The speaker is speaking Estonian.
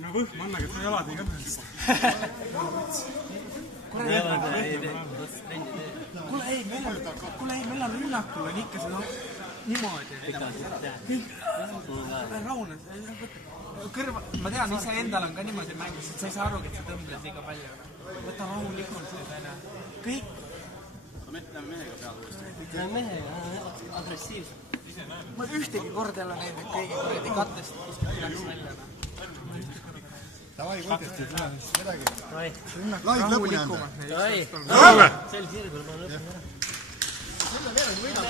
no võhm annagi, et sa jalad ei kõndnud. Kuule ei, meil on rünnakul on ikka seda niimoodi. Raunes. Ma tean, ise endal on ka niimoodi mängus, et sa ei saa aru, et sa tõmbled liiga palju. Võta rahulikult seda. Kõik. Lähme mehega peale uuesti. Lähme mehega, agressiivselt. Ma ühtegi kord jälle näinud, et kõigi kuradi kattest läks välja. Davai, võtesti, tule midagi. Laid lõpuni anda. Sel sirgul ma lõpuni ära. Selle veeragi võidab.